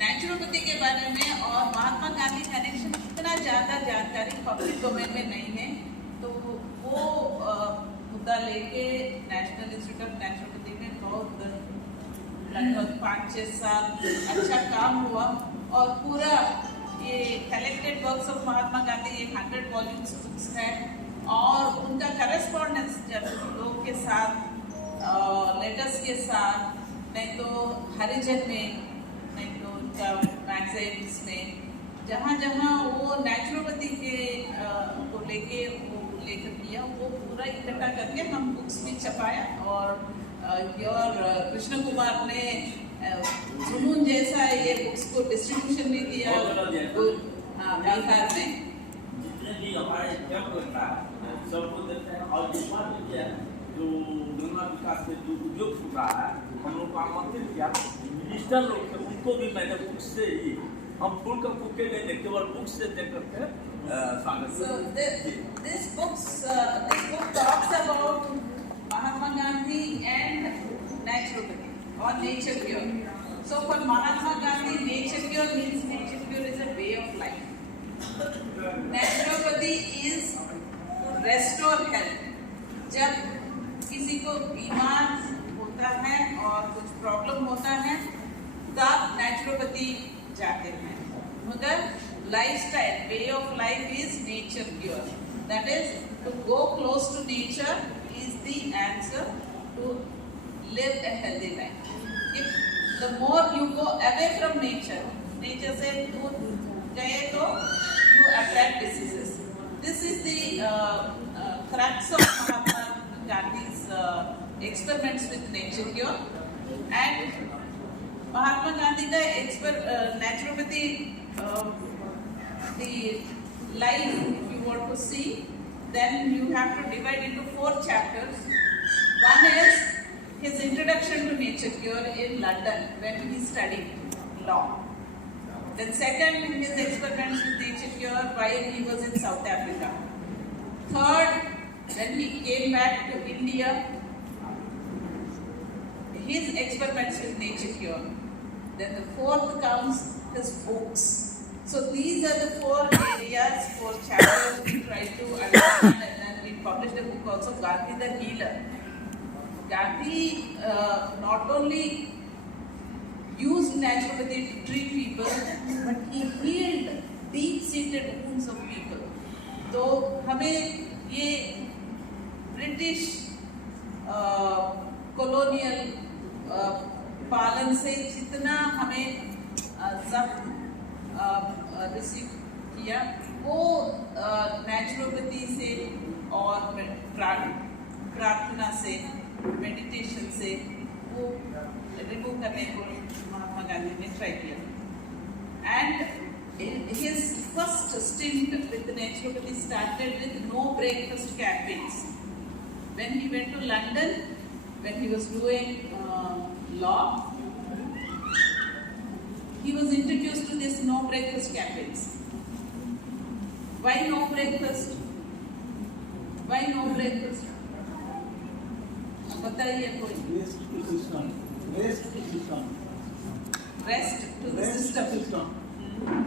Naturopathy के बारे में और महात्मा गांधी कनेक्शन इतना ज़्यादा जानकारी पब्लिक डोमेन में नहीं है, तो वो मुद्दा लेके नेशनल इंस्टीट्यूट ऑफ नेचुरोपैथी में बहुत लगभग 5-6 साल अच्छा काम हुआ और पूरा ये collected works of Mahatma Gandhi, ये 100 वॉल्यूम्स बुक्स है और उनका करस्पॉन्डेंस जब लोग के साथ, लेटर्स के साथ, नहीं तो हरिजन में, नहीं तो उनका मैगजीन्स में, जहाँ जहाँ वो नेचुरोपैथी के को लेके वो लेकर किया, वो पूरा इकट्ठा करके हम बुक्स में छपाया और कृष्ण कुमार ने जुनून जैसा ये बुक्स को डिस्ट्रीब्यूशन भी दिया बिहार में। जितने भी हमारे कैंप होता है सबको देते हैं और जो गंगा विकास में जो उद्योग छूटा है, हम लोग को आमंत्रित किया मिनिस्टर लोग थे, उनको भी मैंने बुक से ही, हम फुल का बुके नहीं दे, केवल बुक से दे करके स्वागत। So this book talks about Mahatma Gandhi and naturopathy or nature cure. So for Mahatma Gandhi, nature cure means nature cure is a way of life. Naturopathy is to restore health. जब किसी को बीमार होता है और कुछ problem होता है तब नेचुरोपैथी जाते हैं, मगर lifestyle, way of life is nature cure. That is to go close to nature is the answer to live a healthy life. If the more you go away from nature, nature से दूर गए तो you attract diseases. This is the crux of Mahatma Gandhi's experiments with nature cure. And Mahatma Gandhi का naturopathy, the life, if you want to see, then you have to divide into 4 chapters. One is his introduction to nature cure in London when he studied law. Then second, his experiments with nature cure while he was in South Africa. Third, when he came back to India, his experiments with nature cure. Then the fourth comes his books. So these are the 4 areas, 4 chapters we try to understand, and then we published a book also, Gandhi the Healer. Gandhi not only used naturopathy to treat people, but he healed deep-seated wounds of people. तो हमें ये British colonial पालन से जितना हमें receive किया, वो naturopathy से और प्रार्थना से, मेडिटेशन से वो रिमूव करने को महात्मा गांधी ने ट्राई किया। And his first stint with naturopathy started with no breakfast campaigns. When he went to London, when he was doing law, he was introduced to this no breakfast campaigns. Why no breakfast? Why no breakfast? बताइए कोई। Rest to system. Rest to the system.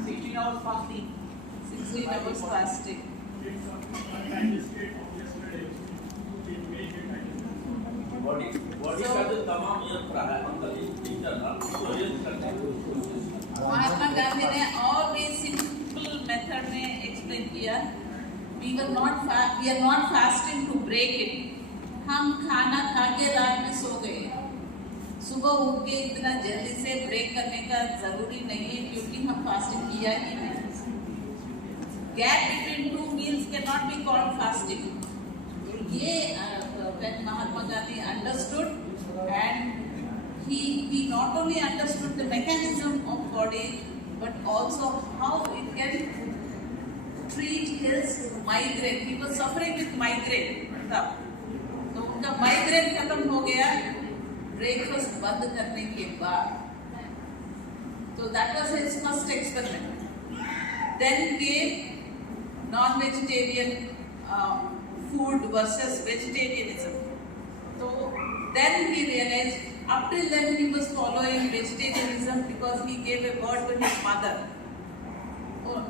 16 hours fasting. 16 hours fasting. Body का जो तमाम यंत्र है मतलब महात्मा गांधी ने और भी सिंपल मेथड में एक्सप्लेन किया। We are not fasting to break it. हम खाना खा के रात में सो गए, सुबह उठ के इतना जल्दी से ब्रेक करने का जरूरी नहीं है, क्योंकि हम फास्टिंग किया ही नहीं। Gap between 2 meals cannot be called fasting. ये when Mahatma Gandhi understood, and he not only understood the mechanism of body, but also how it can treat his migraine. He was suffering with migraine तब, तो उनका migraine खत्म हो गया breakfast बंद करने के बाद। तो that was his first experiment. Then came non vegetarian food versus vegetarianism. तो then he realised Up till then he was following vegetarianism because he gave a word to his mother. Oh,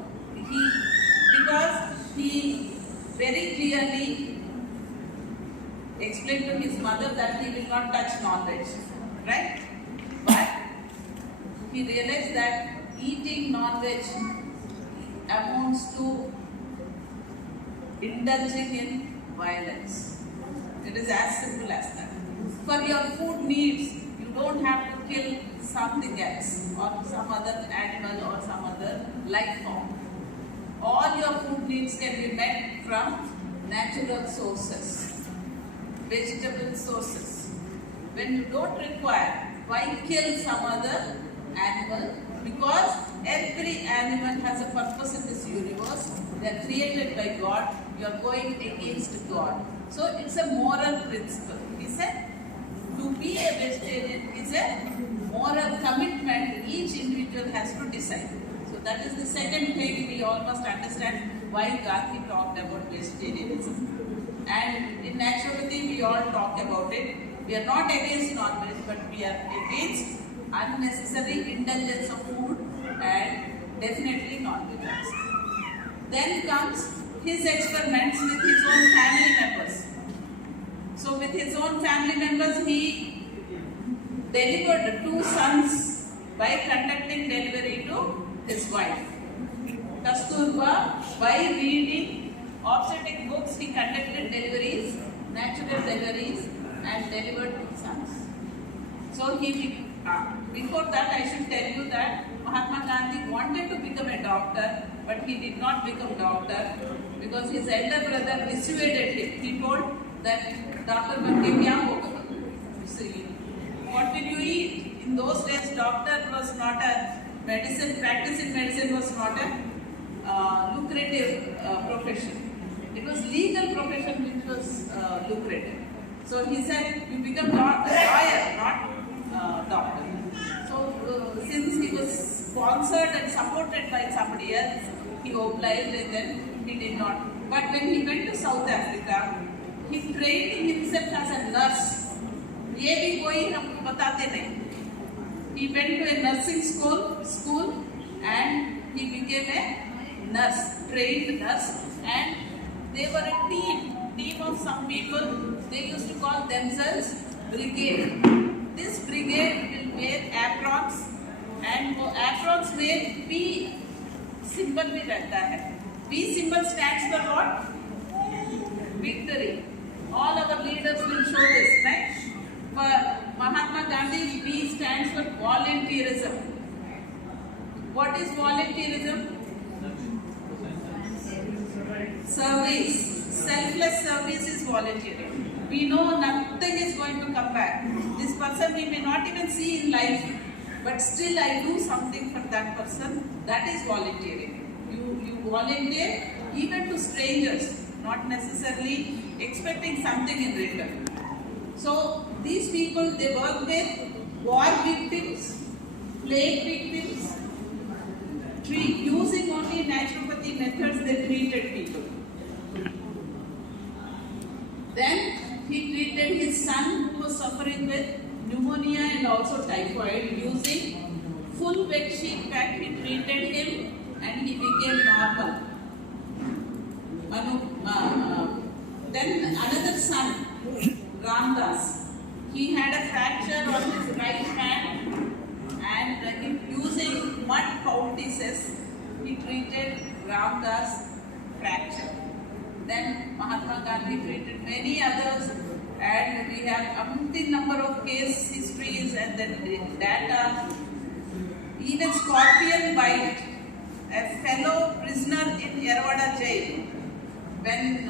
because he very clearly explained to his mother that he will not touch non-veg, right? But he realized that eating non-veg amounts to indulging in violence. It is as simple as that. For your food needs, you don't have to kill something else or some other animal or some other life form. All your food needs can be met from natural sources, vegetable sources. When you don't require, why kill some other animal? Because every animal has a purpose in this universe. They are created by God. You are going against God. So it's a moral principle. He said, to be a vegetarian is a moral commitment each individual has to decide. So that is the second thing we all must understand why Gandhi talked about vegetarianism. And in naturopathy we all talk about it. We are not against non-veg, but we are against unnecessary indulgence of food and definitely non-veg. Then comes his experiments with his own family members. So with his own family members, he delivered 2 sons by conducting delivery to his wife. Kasturba, by reading obstetric books, he conducted deliveries, natural deliveries, and delivered 2 sons. So before that, I should tell you that Mahatma Gandhi wanted to become a doctor, but he did not become doctor because his elder brother dissuaded him. He told that doctor banke kya hoga? What will you eat? In those days, doctor was not a medicine. Practice in medicine was not a lucrative profession. It was legal profession which was lucrative. So he said, you become lawyer, not doctor. So since he was sponsored and supported by somebody else, he obliged and then he did not. But when he went to South Africa, he trained himself as a nurse. ये भी कोई हमको बताते नहीं. He went to a nursing school and he became a nurse, trained nurse, and they were a team of some people. They used to call themselves brigade. This brigade will wear aprons, and वो aprons में P symbol भी रहता है. P symbol stands for what? Victory. All our leaders will show this, right? For Mahatma Gandhi, V stands for volunteerism. What is volunteerism? Service. Selfless service is volunteering. We know nothing is going to come back. This person we may not even see in life, but still I do something for that person. That is volunteering. You volunteer even to strangers, not necessarily expecting something in return. So these people, they work with war victims, plague victims, using only naturopathy methods, they treated people. Then he treated his son who was suffering with pneumonia and also typhoid using full bed sheet pack. He treated him and he became normal. Then another son, Ramdas, he had a fracture on his right hand and using mud poultices, he treated Ramdas' fracture. Then Mahatma Gandhi treated many others, and we have umpteen number of case histories and then data. Even scorpion bite, a fellow prisoner in Yerwada jail, when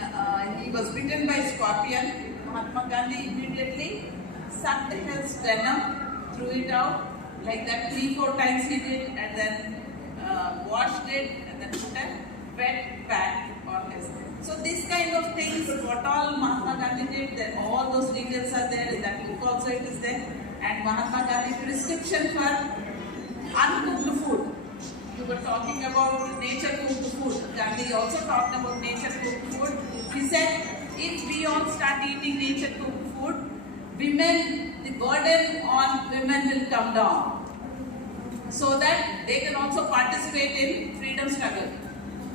he was bitten by scorpion, Mahatma Gandhi immediately sucked his venom, threw it out, like that 3-4 times he did, and then washed it, and then put a wet pack on his. So this kind of things, what all Mahatma Gandhi did, then all those details are there, in that book also it is there, and Mahatma Gandhi prescription for uncooked food. You were talking about nature cooked food. Gandhi also talked about nature cooked food. He said, if we all start eating nature cooked food, women, the burden on women will come down, so that they can also participate in freedom struggle.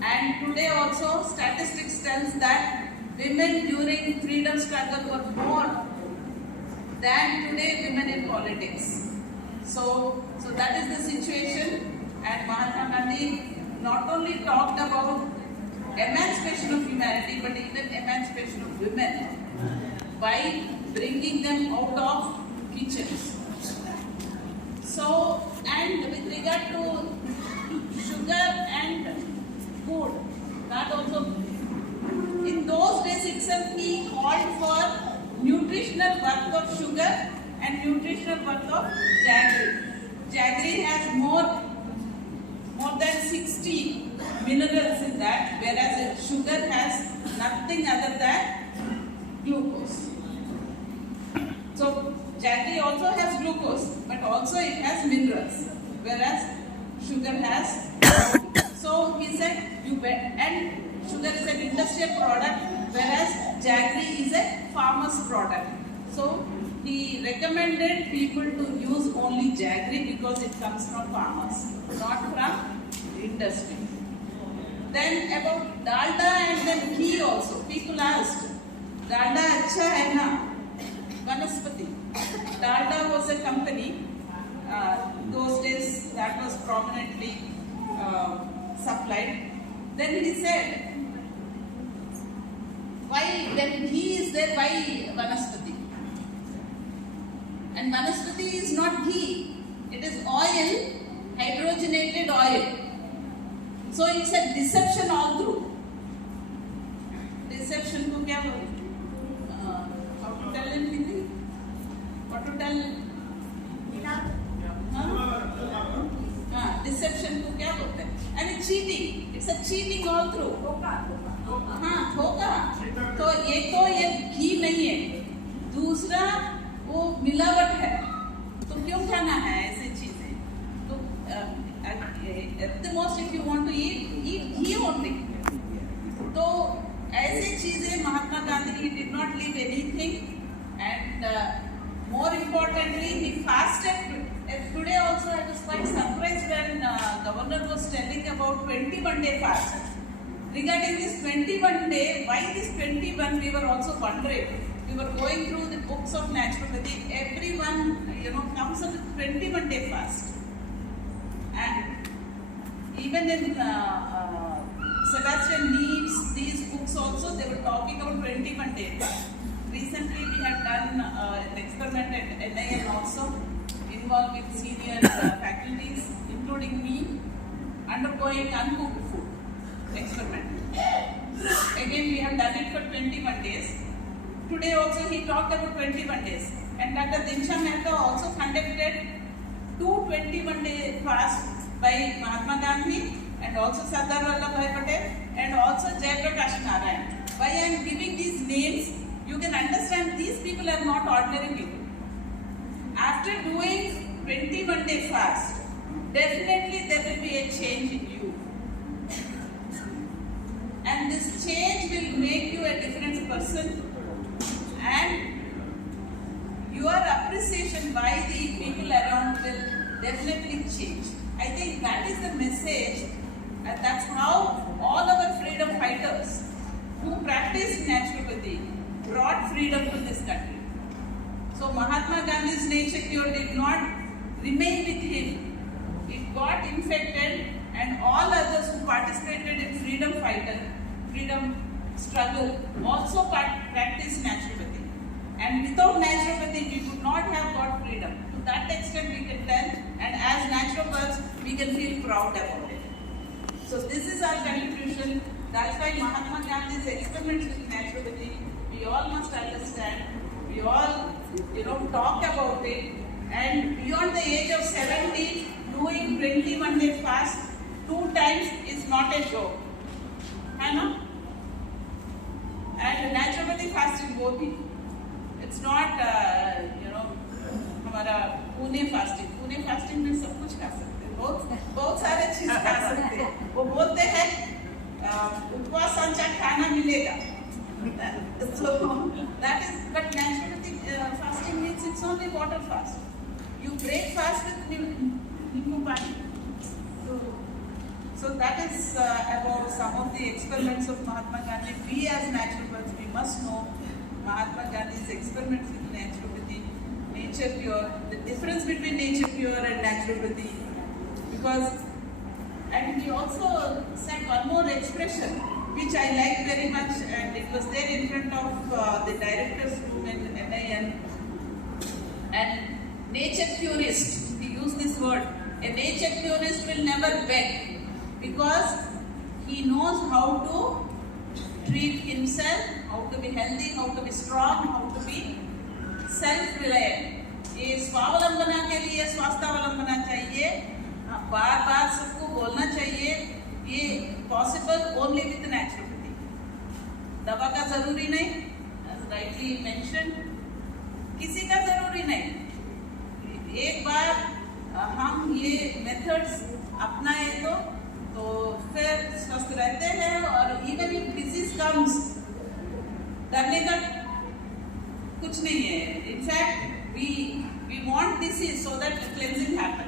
And today also statistics tells that women during freedom struggle were more than today women in politics. So that is the situation, and Mahatma Gandhi not only talked about emancipation of humanity but even emancipation of women by bringing them out of kitchens. So, and with regard to sugar and food, that also, in those days itself he called for nutritional worth of sugar and nutritional worth of jaggery. Jaggery has more than 60 minerals in that, whereas sugar has nothing other than glucose. So jaggery also has glucose, but also it has minerals, whereas sugar has. So he said, you bet, and sugar is an industrial product, whereas jaggery is a farmer's product. So he recommended people to use only jaggery because it comes from farmers, not from industry. Then about dalda and then ghee also. People asked, dalda acha hai na? Vanaspati. Dalda was a company. Those days that was prominently supplied. Then he said, why when ghee is there, why Vanaspati? And Vanaspati is not ghee. It is oil, hydrogenated oil. So it's a deception all through. Deception को क्या बोलते? How to tell in Hindi? What to tell? Deception को क्या बोलते हैं? I mean cheating. It's a cheating all through. हाँ, धोखा. तो ये घी नहीं है. दूसरा वो मिलावट है. तो क्यों खाना है ऐसी चीजें? तो at the most if you want to eat ghee only. तो ऐसी चीजें Mahatma Gandhi he did not leave anything, and more importantly he fasted. Today also I was quite surprised when governor was telling about 21-day fast. Regarding this 21 day, why this 21 we were also wondering. We were going through the books of naturopathy. Everyone comes up with 21-day fast. And even in Sebastian Neves, these books also, they were talking about 21 days. Recently we have done an experiment at NIL also, involved with senior faculties, including me, undergoing uncooked food experiment. Again we have done it for 21 days. Today also he talked about 21 days. And Dr. Dinsha Mehta also conducted 2 21-day fasts by Mahatma Gandhi and also Sardar Vallabhbhai Patel and also Jayaprakash Narayan. Why I am giving these names, you can understand these people are not ordinary people. After doing 21-day fast, definitely there will be a change in you. And this change will make you a different person, and your appreciation by the people around will definitely change. I think that is the message, and that's how all our freedom fighters who practiced naturopathy brought freedom to this country. So Mahatma Gandhi's nature cure did not remain with him. It got infected, and all others who participated in freedom struggle also practiced naturopathy. And without naturopathy, we would not have got freedom. To that extent, we can tell, and as naturopaths, we can feel proud about it. So this is our contribution. That's why Mahatma Gandhi's experiments with naturopathy, we all must understand. We all, talk about it. And beyond the age of 70, doing 21-day fast 2 times is not a joke. है ना? And naturopathy fasting both. It's not, हमारा Pune fasting में सब कुछ खा सकते हैं, बहुत सारे चीज खा सकते हैं. वो बोलते हैं उपवास संचा खाना मिलेगा. So that is, but naturopathy fasting means it's only water fast. You break fast with Nimbu Pani. So that is about some of the experiments of Mahatma Gandhi. We as naturopaths, we must know Mahatma Gandhi's experiments with naturopathy, nature pure, the difference between nature pure and naturopathy. Because, and he also said one more expression which I liked very much, and it was there in front of the director's room in NIN. And nature purist, he used this word. A nature purist will never beg because he knows how to treat himself, how to be healthy, how to be strong, how to be self-reliant. ये स्वावलंबना के लिए स्वास्थ्यावलंबना चाहिए, बार बार सबको बोलना चाहिए, ये possible only with naturopathy. दवा का जरूरी नहीं, as rightly mentioned, किसी का जरूरी नहीं. एक बार हम ये मेथड्स अपनाए तो फिर स्वस्थ रहते हैं. और इवन इफ डिजीज कम्स, डरने का कुछ नहीं है. In fact we want disease so that cleansing happen.